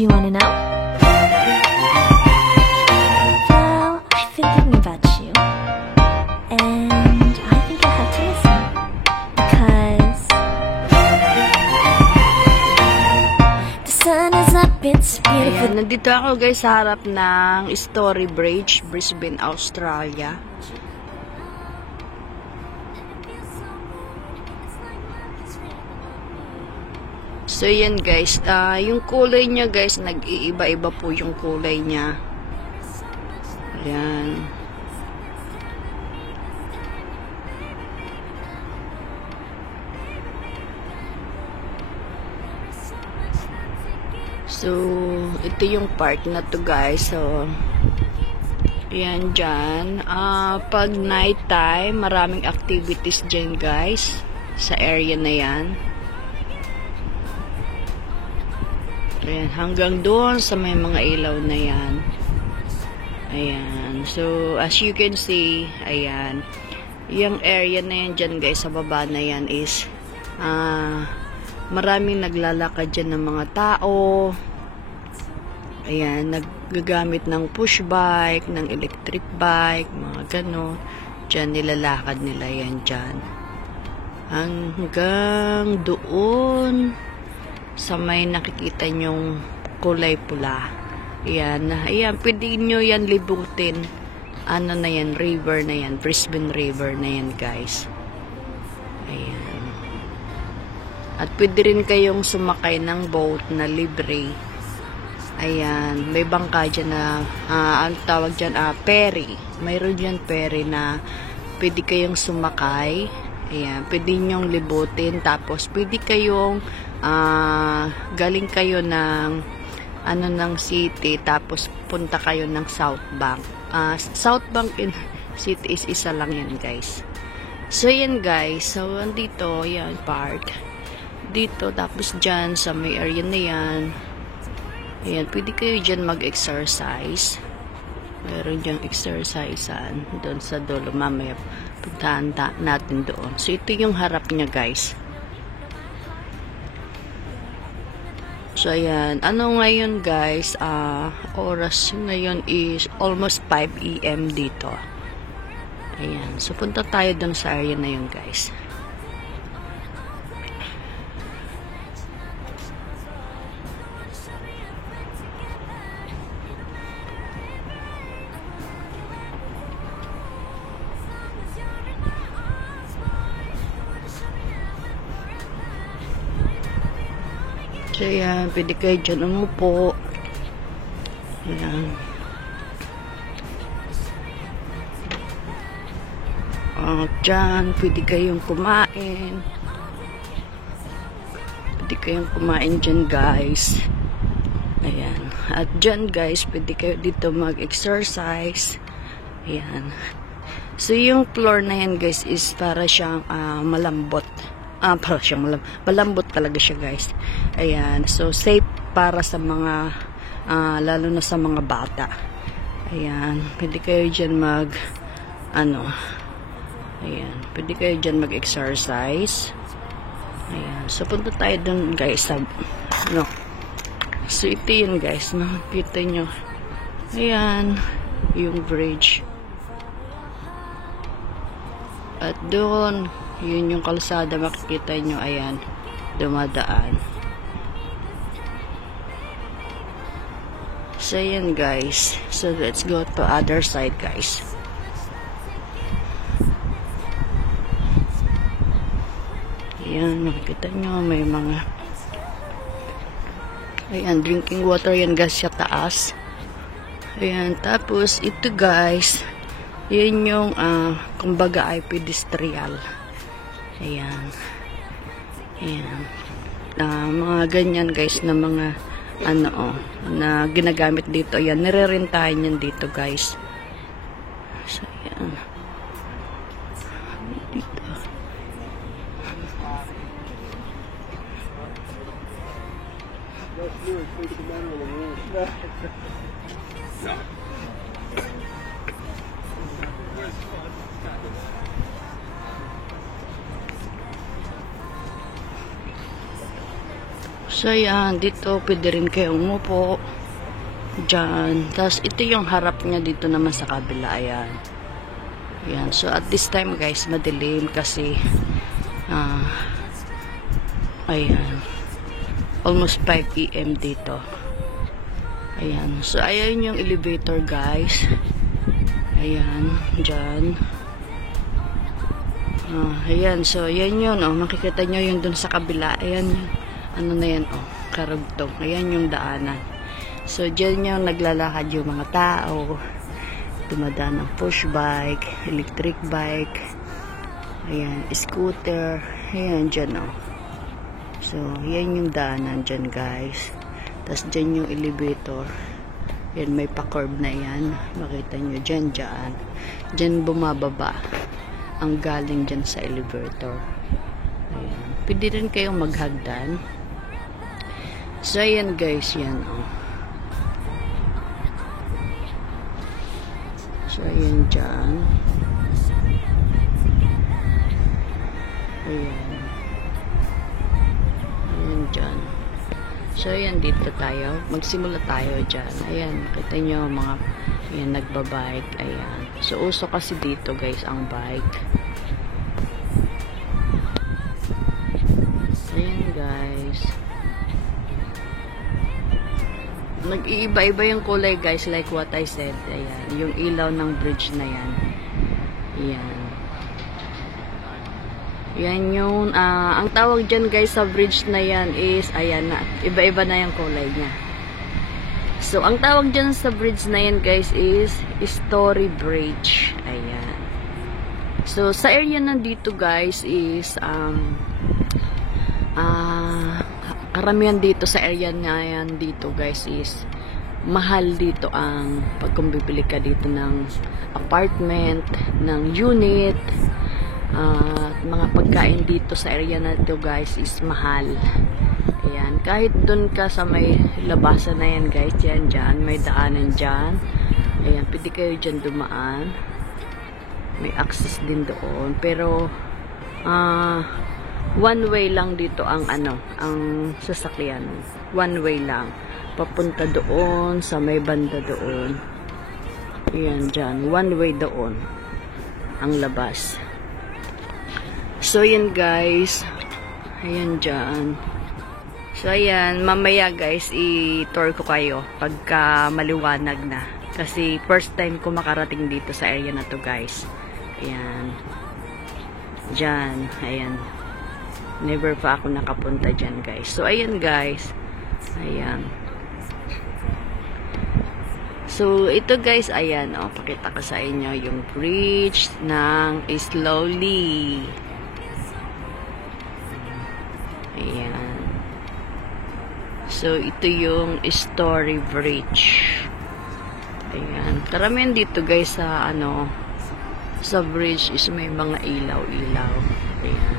Do you want to know? Well, I've been thinking about you. And I think you'll have to listen. Because the sun is up, it's beautiful. Ayan, nandito ako guys sa harap ng Story Bridge, Brisbane, Australia. So yan guys, yung kulay niya guys, nag-iiba-iba po yung kulay niya. Ayan. So, ito yung part na to guys. So, ayan dyan. Pag night time, maraming activities dyan guys. Sa area na yan. Ayan, hanggang doon sa may mga ilaw na yan. Ayan. So, as you can see, ayan. Yung area na yan dyan guys, sa baba na yan is maraming naglalakad dyan ng mga tao. Ayan, naggagamit ng push bike, ng electric bike, mga gano'n. Dyan nilalakad nila yan dyan. Hanggang doon sa may nakikita nyong kulay pula. Ayan, pwede nyo yan libutin. Ano na yan, river na yan, Brisbane River na yan guys. Ayan. At pwede rin kayong sumakay ng boat na libre. Ayan, may bangka dyan na, ang tawag dyan, ferry. Mayroon dyan ferry na pwede kayong sumakay. Ayan, pwede nyong libutin. Tapos, pwede kayong, galing kayo ng, ng city. Tapos, punta kayo ng South Bank. South Bank in city is isa lang yan, guys. So, yan, guys. So, andito, yan, park. Dito, tapos dyan, sa may area na yan. Ayan, pwede kayo dyan mag-exercise. Meron dyan exercisean doon sa dulo. Mamaya puntahan natin doon. So, ito yung harap niya, guys. So, ayan. Ano ngayon, guys? Oras ngayon is almost 5 AM dito. Ayan. So, punta tayo doon sa area na yun, guys. So, ayan, pwede kayo dyan umupo. Ayan. Dyan, pwede kayong kumain. Pwede kayong kumain dyan, guys. Ayan. At dyan, guys, pwede kayo dito mag-exercise. Ayan. So, yung floor na yan, guys, is para siyang malambot. Para siyang malambot talaga siya, guys. Ayan. So, safe para sa mga, lalo na sa mga bata. Ayan. Pwede kayo dyan ayan. Pwede kayo dyan mag-exercise. Ayan. So, punta tayo dun, guys. So, ito yun, guys. Nakikita nyo. Ayan. Yung bridge. At doon, yun yung kalsada, makikita nyo, ayan, dumadaan. So, ayan, guys. So, let's go to other side, guys. Ayan, makikita nyo, may mga, ayan, drinking water yan, guys, sa taas. Ayan, tapos, ito, guys, yun yung, kumbaga ay pedestrian. Ayan. Ayan. Mga ganyan, guys, na mga, na ginagamit dito. Ayan, nire-rentahan yan dito, guys. So, ayan. Dito. So, yan. Dito, pwede rin kayo umupo. Diyan. Tapos, ito yung harap niya dito naman sa kabila. Ayan. Ayan. So, at this time, guys, madilim kasi ayan. Almost 5 PM dito. Ayan. So, ayan yung elevator, guys. Ayan. Diyan. Ayan. So, ayan yun. Oh. Makikita nyo yung dun sa kabila. Ayan yun. Ano na yan? Oh. Karugtong. Ayan yung daanan. So, dyan yung naglalakad yung mga tao. Dumadaan ng push bike, electric bike. Ayan. Scooter. Ayan. Dyan, oh. So, yan yung daanan dyan, guys. Tapos, dyan yung elevator. Yan, may pa-curve na yan. Makita nyo, dyan. Dyan bumababa ang galing dyan sa elevator. Ayan. Pwede rin kayong maghagdan. So, ayan, guys. Yan, oh. So, ayan dyan. Ayan. Ayan dyan. So, ayan, dito tayo. Magsimula tayo dyan. Ayan, kita nyo mga, ayan, nagbabike. Ayan. So, uso kasi dito, guys, ang bike. Ayan, guys. Nag-iiba-iba yung kulay, guys, like what I said. Ayan, yung ilaw ng bridge na yan. Ayan. Yan yung, ang tawag dyan, guys, sa bridge na yan is, ayan na, iba-iba na yung kulay niya. So, ang tawag dyan sa bridge na yan, guys, is Story Bridge. Ayan. So, sa area nandito, guys, is, karamihan dito sa area na yan dito, guys, is mahal dito ang pag kung bibili ka dito ng apartment, ng unit, mga pagkain dito sa area na ito, guys, is mahal. Ayan, kahit dun ka sa may labasan na yan, guys, dyan, may daanan dyan. Ayan, pwede kayo dyan dumaan. May access din doon. Pero, one way lang dito ang ang sasakyan. One way lang. Papunta doon, sa may banda doon. Ayan, dyan. One way doon. Ang labas. So, yan, guys. Ayan, dyan. So, ayan. Mamaya, guys, i-tour ko kayo pagka maliwanag na. Kasi, first time ko makarating dito sa area na to, guys. Ayan. Dyan. Ayan. Never pa ako nakapunta dyan, guys. So, ayan, guys. Ayan. So, ito, guys, ayan. O, pakita ko sa inyo yung bridge ng Slowly. Ayan. So, ito yung Story Bridge. Ayan. Karamihan dito, guys, sa, sa bridge is may mga ilaw-ilaw. Ayan.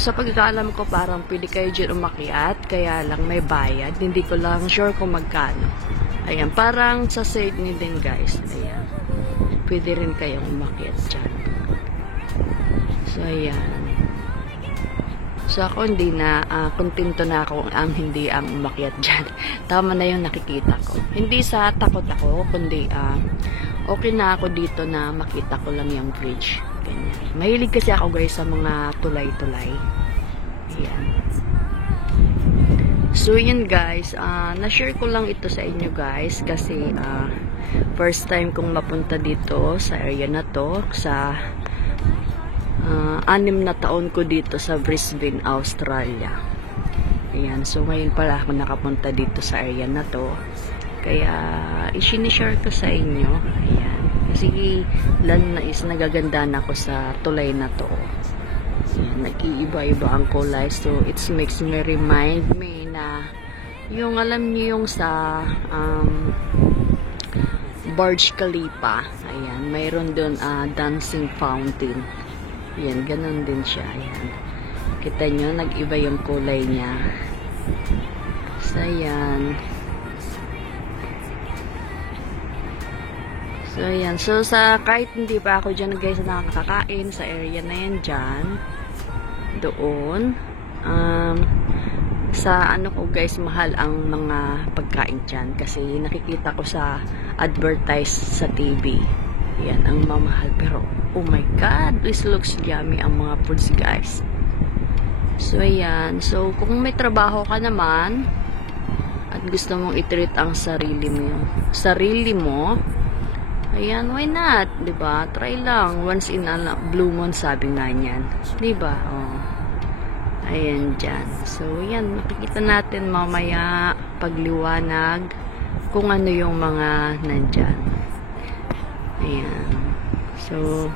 Sa pagkakaalam ko, parang pwede kayo dyan umakyat, kaya lang may bayad. Hindi ko lang sure kung magkano. Ayan, parang sa Sydney din, guys. Ayan. Pwede rin kayong umakyat dyan. So, ayan. So, ako hindi na, kontento na ako ang hindi ang umakyat dyan. Tama na yung nakikita ko. Hindi sa takot ako, kundi, okay na ako dito na makita ko lang yung bridge. Ganyan. Mahilig kasi ako, guys, sa mga tulay-tulay. Ayan. So, yun, guys. Na-share ko lang ito sa inyo, guys. Kasi, first time kong mapunta dito sa area na to. Sa 6 na taon ko dito sa Brisbane, Australia. Ayan. So, ngayon pala ako nakapunta dito sa area na to. Kaya, i-share ko sa inyo. Ayan. Kasi, lalo na is nagagandaan ako sa tulay na to. Ayan, nag-iiba-iba ang kulay. So, it makes me remind me na yung, alam niyo yung sa Burj Khalifa. Ayan, mayroon doon dancing fountain. Ayan, ganun din siya. Ayan. Kita nyo, nag-iba yung kulay niya. So, ayan. So, ayan. So, kahit hindi pa ako dyan, guys, nakakakain sa area na yan dyan. Doon. Sa ano ko guys, mahal ang mga pagkain dyan kasi nakikita ko sa advertise sa TV. Yan ang mamahal, pero oh my god, this looks yummy ang mga foods guys. So ayan, so kung may trabaho ka naman at gusto mong i-treat ang sarili mo, ayan, why not, 'di ba? Try lang once in a blue moon, sabi nga niyan, 'di ba? Oh. Ayan dyan. So, yan. Makikita natin mamaya pagliwanag kung ano yung mga nandyan. Ayan. So,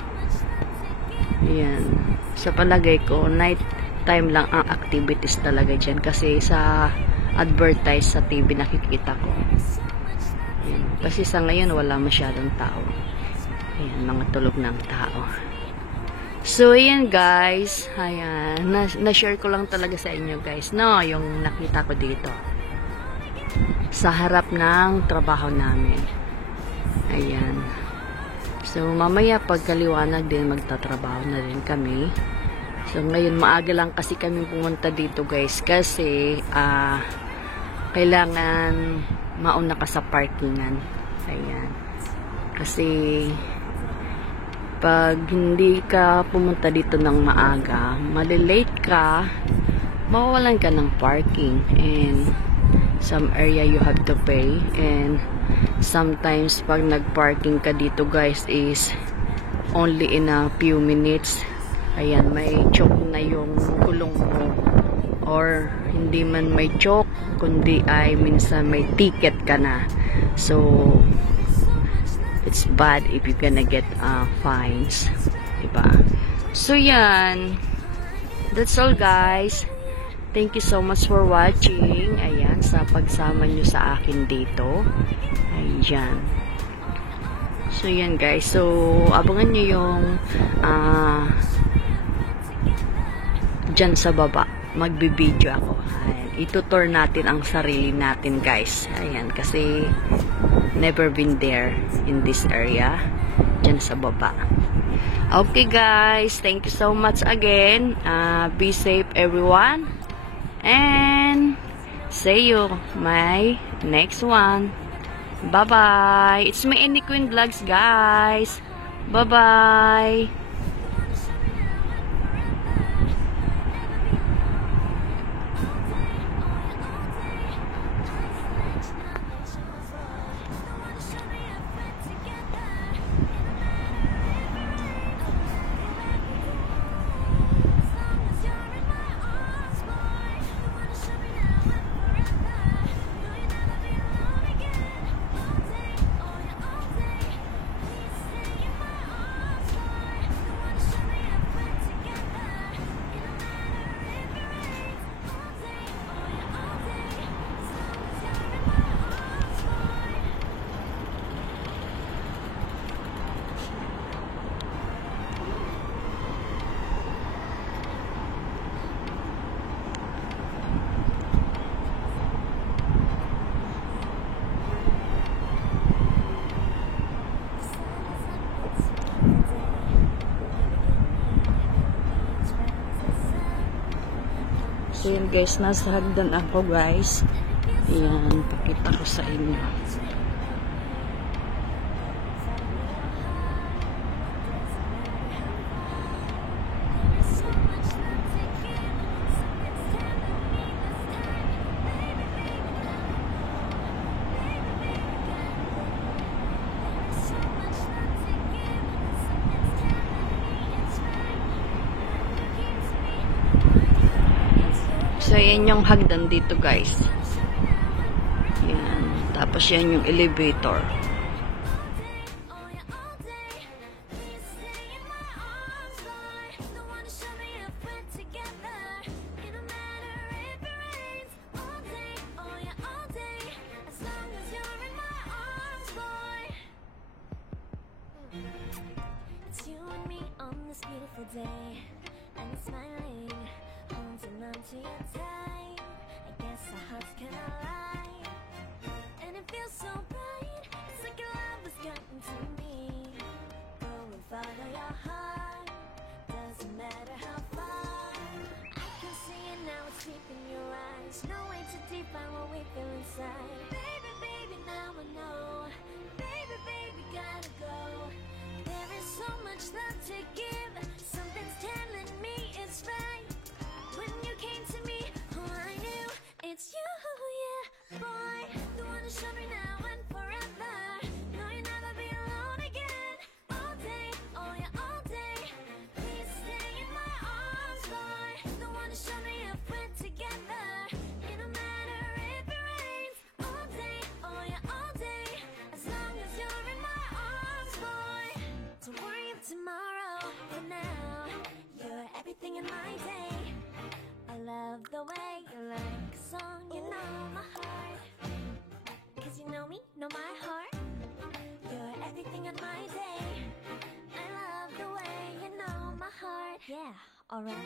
ayan. Sa palagay ko, night time lang ang activities talaga dyan. Kasi sa advertise sa TV nakikita ko. Ayan. Kasi sa ngayon, wala masyadong tao. Ayan, mga tulog ng tao. So, ayan guys, ayan, na-share ko lang talaga sa inyo guys, no, yung nakita ko dito. Sa harap ng trabaho namin. Ayan. So, mamaya pagkaliwanag din, magtatrabaho na din kami. So, ngayon maaga lang kasi kami pumunta dito guys, kasi, kailangan mauna ka sa parkingan. Ayan. Kasi, pag hindi ka pumunta dito ng maaga, malilate ka, mawawalan ka ng parking, and some area you have to pay, and sometimes pag nag-parking ka dito guys is only in a few minutes. Ayan, may choke na yung kulong mo, or hindi man may choke, kundi ay minsan may ticket ka na. So it's bad if you're gonna get fines, diba? So yan, that's all guys. Thank you so much for watching. Ayan, sa pagsama nyo sa akin dito. Ayan. So yan guys, so abangan nyo yung dyan sa baba, magbibideo ako. Ayan, itutour natin ang sarili natin guys. Ayan, kasi never been there in this area, dyan sa baba. Okay guys, thank you so much again. Be safe everyone, and see you my next one. Bye bye. It's me, Any Queen Vlogs guys. Bye bye. So yun guys, nasa hagdan ako guys. Ayan, pakita ko sa inyo. So, yan yung hagdan dito, guys. Yan. Tapos, yan yung elevator. It's you and me on this beautiful day, and smiling, holding on to your time. I guess our hearts can align, and it feels so bright. It's like your love has gotten to me. Go and follow your heart, doesn't matter how far. I can see it now. show me now and forever. No, you'll never be alone again. All day, oh yeah, all day. Please stay in my arms, boy. The one to show me if we're together. It don't matter if it rains. All day, oh yeah, all day. As long as you're in my arms, boy. Don't worry of tomorrow. For now, you're everything in my day. I love the way you like a song. You know my heart. 'Cause you know me, know my heart. You're everything in my day. I love the way you know my heart. Yeah, alright.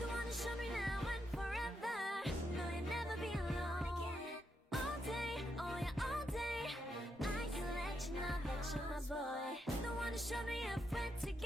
The one to show me now and forever. No, you'll never be alone again. All day, oh yeah, all day. I can let you know that you're my boy. The one to show me if we're together.